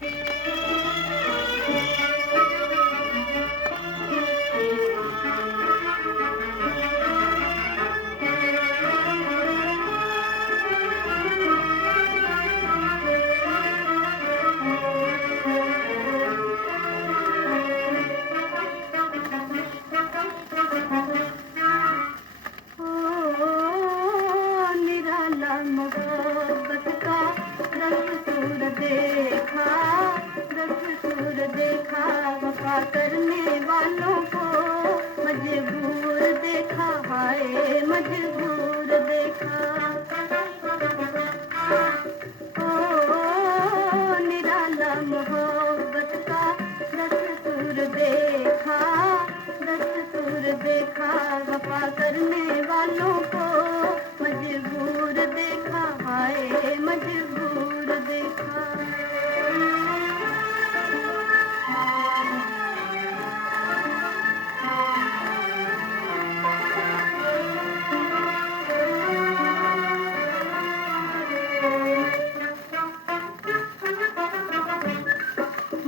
ओ, देखा करने वालों को मजबूर देखा, हाय देखा। ओ, निराला मोहब्बत का दस्तूर देखा दस्तूर देखा, वफा करने वालों को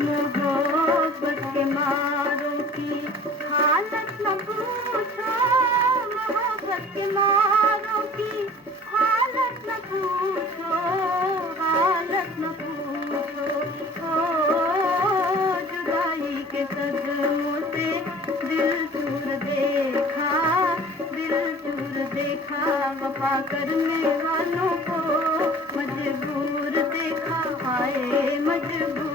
के मारों की हालत न के मारों की हालत न पूछो हालत न पूछो के दिल देखा दिल देखा करने वालों को मजबूर देखा आए मजबूर।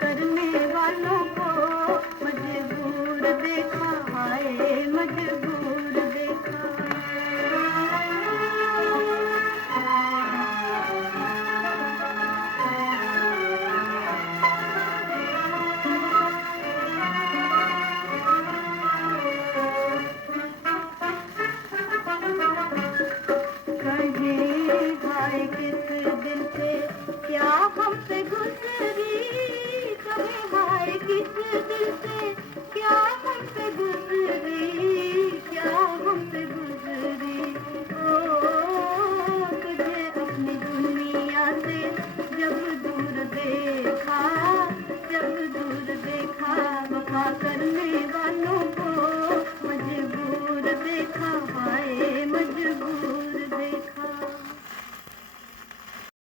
करने वालों को मजबूर देखा। आए मजबूर से क्या हमसे गुजरी